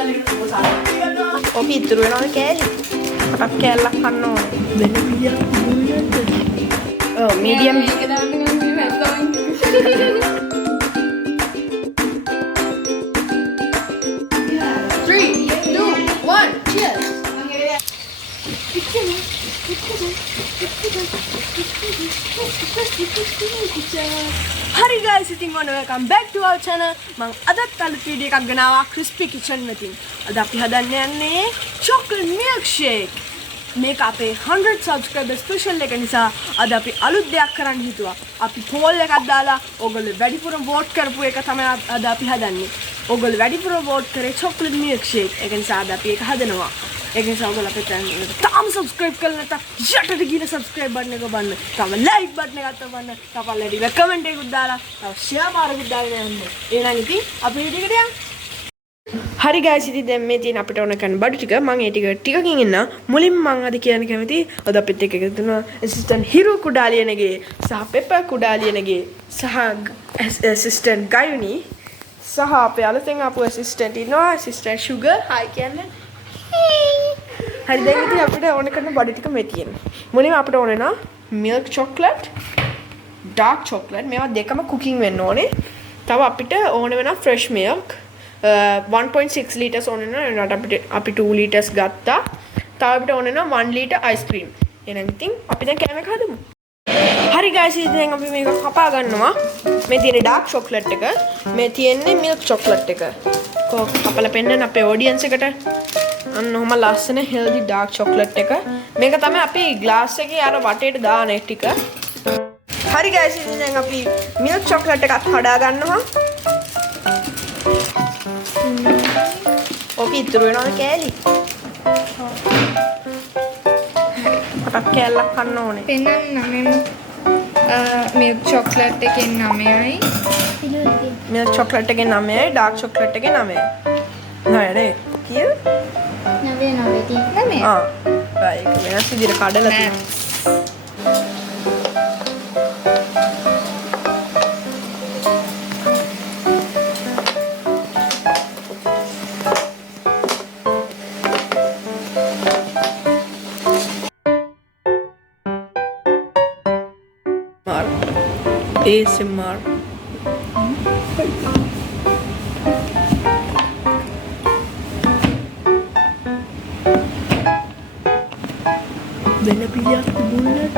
Opi ඉතුරු වෙනවද කෑලි? අටක් කෑල්ලක් කන්න ඕනේ. වෙන පිළියක් දුන්නේ නැද්ද? ඔව් මීඩියම් එක දාන්න ගමන් මේ වැස්සවෙන්. 3 2 1 cheers. Hi guys, ඉතින් ඔන්න welcome back to our channel. මම අදත් අලුත් වීඩියෝ එකක් ගෙනාවා crispy kitchen වලින්. අද අපි හදන්න යන්නේ chocolate milkshake. මේක අපේ 100 subscriber special එක නිසා අද අපි අලුත් දෙයක් කරන්න හිතුවා. අපි poll එකක් දාලා ඕගොල්ලෝ වැඩිපුරම vote කරපු එක තමයි අද අපි හදන්නේ. ඕගොල්ලෝ වැඩිපුරම vote කරේ chocolate milkshake. ඒක නිසා අද අපි ඒක හදනවා. ඒක නිසා ඔයගොල්ලෝ අපේ channel එකට තාම subscribe කරලා නැත්නම් යටට ගිහින් subscribe button එක ඔබන්න. තව like button එකත් ඔබන්න. තව පල්ලෙඩි comment එකකුත් දාලා තව share මාරකුත් දාලා යන්න. එහෙනම් ඉතින් අපි ඊට යමු. හරි guys ඉතින් දැන් මේ තියෙන අපිට ඕන කරන බඩු ටික මම ඒ ටිකකින් ඉන්න මුලින්ම මම අද කියන්න කැමති අද අපිට එක එකතු වෙන assistant හිරු කුඩාලියනගේ සහ පෙපර් කුඩාලියනගේ සහ assistant ගයුනි සහ අපේ අලුතෙන් ආපු assistant ඉන්නවා assistant sugar hi කියන්නේ හරි දැන් ඉතින් අපිට ඕන කරන බඩු ටික මේ තියෙනවා මුලින්ම අපිට ඕන වෙනවා milk chocolate dark chocolate මේවා දෙකම cooking වෙන්න ඕනේ තව අපිට ඕන වෙනවා fresh milk 1.6 liters ඕන වෙනවා අපි 2 liters ගත්තා තව අපිට ඕන වෙනවා 1 liter ice cream එහෙනම් ඉතින් අපි දැන් කෑම එක හදමු හරි guys ඉතින් අපි මේක කපා ගන්නවා මේ තියෙන dark chocolate එක මේ තියෙන්නේ milk chocolate එක කපලා පෙන්නන්න අපේ audience එකට අන්න ඔහම ලස්සන healthy dark chocolate එක මේක තමයි අපි glass එකේ අර වටේට දාන ටික හරි guys ඉතින් දැන් අපි milk chocolate එකත් හදා ගන්නවා ඔක ඉතුරු වෙනවද කෑලි? අටක් කෑල්ලක් කන්න ඕනේ. පෙන්නන්න මෙම milk chocolate එකේ 9යි. milk chocolate එකේ 9යි, dark chocolate එකේ 9යි. නේද? කීයද? 9 තියෙන්නේ 9. ආ. ඒක වෙනස් විදිහට කඩලා තියෙනවා. ASMR වෙන පිළියක් දුන්නේ නැද්ද?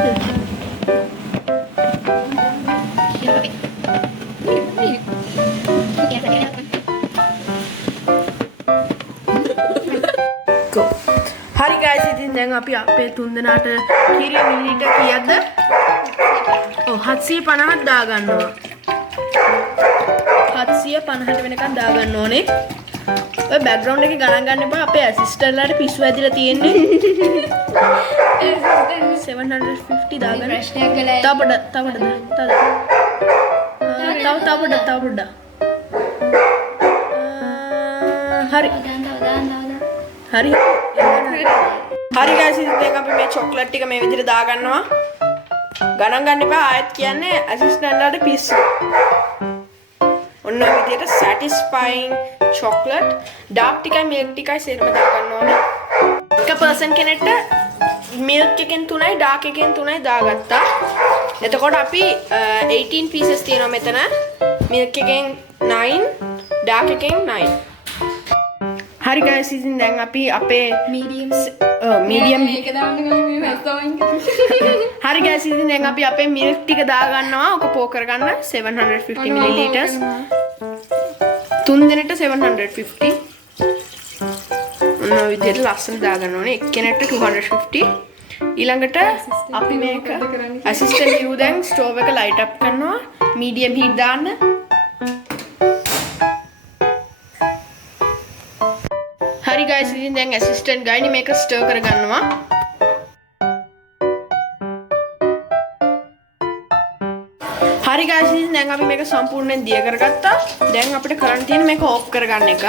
Go. හරි guys ඉතින් දැන් අපි අපේ තුන්දෙනාට කිරි මිලිලීටර් කීයක්ද? 750ක් දා ගන්නවා 750ට වෙනකන් දා ගන්න ඕනේ ඔය බෑග්ග්‍රවුන්ඩ් එකේ ගණන් ගන්න එපා අපේ ඇසිස්ටන්ට්ලාට පිස්සු ඇදිලා තියෙන්නේ 750 දා ගන්න ප්‍රශ්නයක් ගලයි තව පොඩ්ඩක් හරි guys ඉතින් දැන් අපි මේ චොක්ලට් ටික මේ විදිහට දා ගන්නවා ගණන් ගන්න එපා ආයෙත් කියන්නේ ඇසිස්ටන්ට්ලාට පිස්සු. ඔන්න ඔය විදිහට satisfying chocolate dark ටිකයි milk ටිකයි සේරම දා ගන්න ඕනේ. එක person කෙනෙක්ට milk එකෙන් 3යි dark එකෙන් 3යි දාගත්තා. එතකොට අපි 18 pieces තියෙනවා මෙතන. milk එකෙන් 9 dark එකෙන් 9. හරි guys ඉතින් දැන් අපි අපේ medium මේක දාන්න ගමන් මේ වැස්සවෙන්. හරි guys ඉතින් දැන් අපි අපේ milk ටික දා ගන්නවා. ඔක pour කරගන්න 750 ml. තුන් දෙනෙක්ට 750. ඔන්න ඔය විදිහට ලස්සන දා ගන්න ඕනේ. එක්කෙනෙක්ට 250. ඊළඟට අපි මේක assistant you දැන් stove එක light up කරනවා. medium heat දාන්න. හරි guys ඉතින් දැන් assistant ගයිනි මේක stir කරගන්නවා. හරි guys ඉතින් දැන් අපි මේක සම්පූර්ණයෙන් දිය කරගත්තා. දැන් අපිට කරන්න තියෙන්නේ මේක ඕෆ් කරගන්න එක.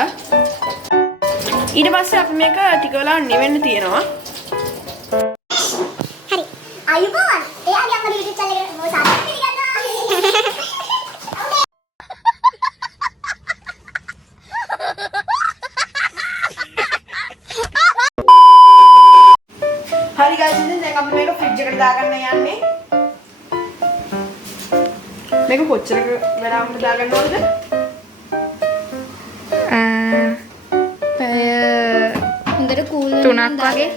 ඊට පස්සේ අපි මේක ටික වෙලා නිවෙන්න තියෙනවා. හරි. අයුබෝවන්. එයාගේ අම්මගේ YouTube channel එකට මොකද සාකච්ඡා පිළිගන්නවා. ෆ්‍රිජ් එකට දාගන්න යන්නේ. මේක කොච්චර වෙලාවකට දාගන්න ඕනද? පැය හොඳට කූල් 3ක් වගේ.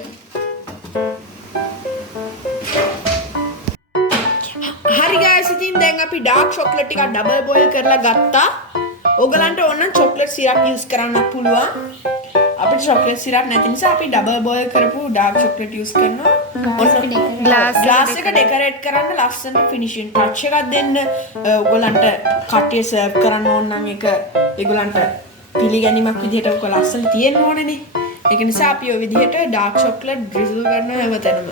හරි guys ඉතින් දැන් අපි ඩාර්ක් චොක්ලට් ටිකක් ඩබල් බොයිල් කරලා ගත්තා. ඔයගලන්ට ඕන නම් චොක්ලට් සිරප් යූස් කරන්නත් පුළුවන්. අපිට චොක්ලට් සිරප් නැති නිසා අපි ඩබල් බොයිල් කරපු ඩාර්ක් චොක්ලට් යූස් කරනවා. ග්ලාස් එක ඩෙකරේට් කරන්න ලස්සන ෆිනිෂින් ටච් එකක් දෙන්න. ඔයගලන්ට කට්ටිය සර්ව් කරන්න ඕන නම් ඒක ඒගොල්ලන්ට පිළිගැනීමක් විදිහට ඔක ලස්සන තියෙන්න ඕනනේ. ඒක නිසා අපි ඔය විදිහට ඩාර්ක් චොක්ලට් ඩ්‍රිසල් කරනවා හැමතැනම.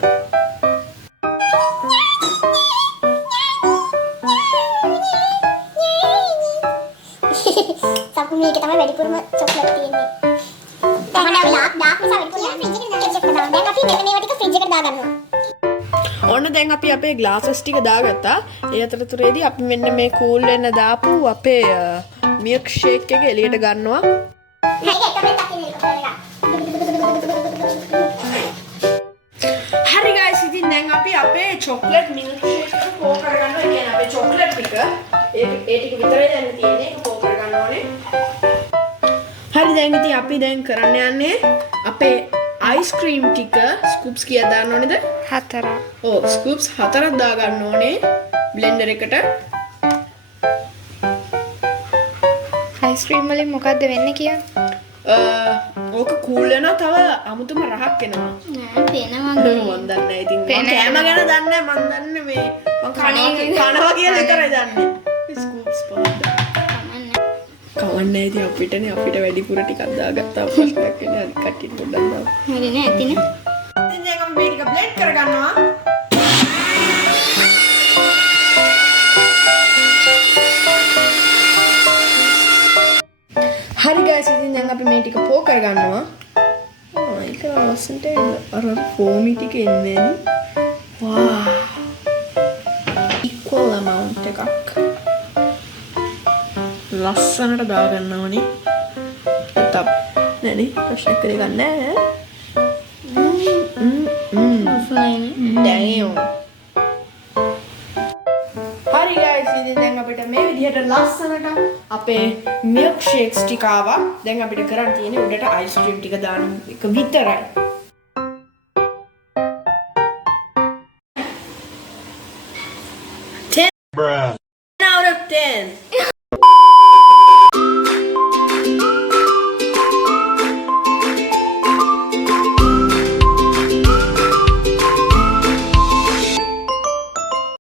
සපු මේක තමයි වැඩිපුරම චොක්ලට් තියෙන්නේ. දැන් අපි ඩාර්ක් නිසා වැඩිපුරම ෆ්‍රිජ් එකට දානවා. දැන් අපි මෙන්න මේවා ටික ෆ්‍රිජ් එකට දාගන්නවා. ඔන්න දැන් අපි අපේ ග්ලාසස් ටික දාගත්තා. ඒ අතරතුරේදී අපි මෙන්න මේ කූල් වෙන්න දාපු අපේ මිල්ක් ෂේක් එක එළියට ගන්නවා. හරි guys ඉතින් දැන් අපි අපේ චොක්ලට් මිල්ක් ෂේක් එක පෝ කරගන්නවා. ඒ කියන්නේ අපේ චොක්ලට් ටික ඒ ටික විතරයි දැන් තියෙන්නේ. ඒක පෝ කරගන්න ඕනේ. හරි දැන් ඉතින් අපි දැන් කරන්න යන්නේ අපේ අයිස්ක්‍රීම් ටික ස්කූප්ස් කීයක් දාන්න ඕනේද? 4ක්. ඔව් ස්කූප්ස් 4ක් දාගන්න ඕනේ බ්ලෙන්ඩර් එකට. අයිස්ක්‍රීම් වලින් මොකද්ද වෙන්නේ කියලා? ඕක කූල් වෙනවා තව අමුතුම රහක් එනවා. නෑ පේනවා. මම දන්නේ නැහැ ඉතින් මම කෑම ගැන දන්නේ නැහැ. මම දන්නේ මේ මම කනවා කියලා විතරයි දන්නේ. ස්කූප්ස් පොඩ්ඩක් කවන්නේ ඉතින් අපිටනේ අපිට වැඩිපුර ටිකක් දාගත්තා ප්‍රශ්නයක් නෑ. අනිත් කට්ටියට පොඩ්ඩක් දාමු. හරි නේ ඇතිනේ. ඉතින් දැන් අපි මේ ටික බ්ලෙන්ඩ් කරගන්නවා. හරි guys ඉතින් දැන් අපි මේ ටික පෝ කරගන්නවා. ඒක ලස්සනට අර ෆෝමි ටික එන්නේ නේ. වා. equal amount එකක්. ලස්සනට දාගන්න ඕනේ. තප් නෑනේ ප්‍රශ්නයක් කරේ ගන්න නෑ. damn. හරි guys ඉතින් දැන් අපිට මේ විදිහට ලස්සනට අපේ milk shakes ටික ආවා. දැන් අපිට කරන්න තියෙන්නේ උඩට ice cream ටික දාන්න එක විතරයි.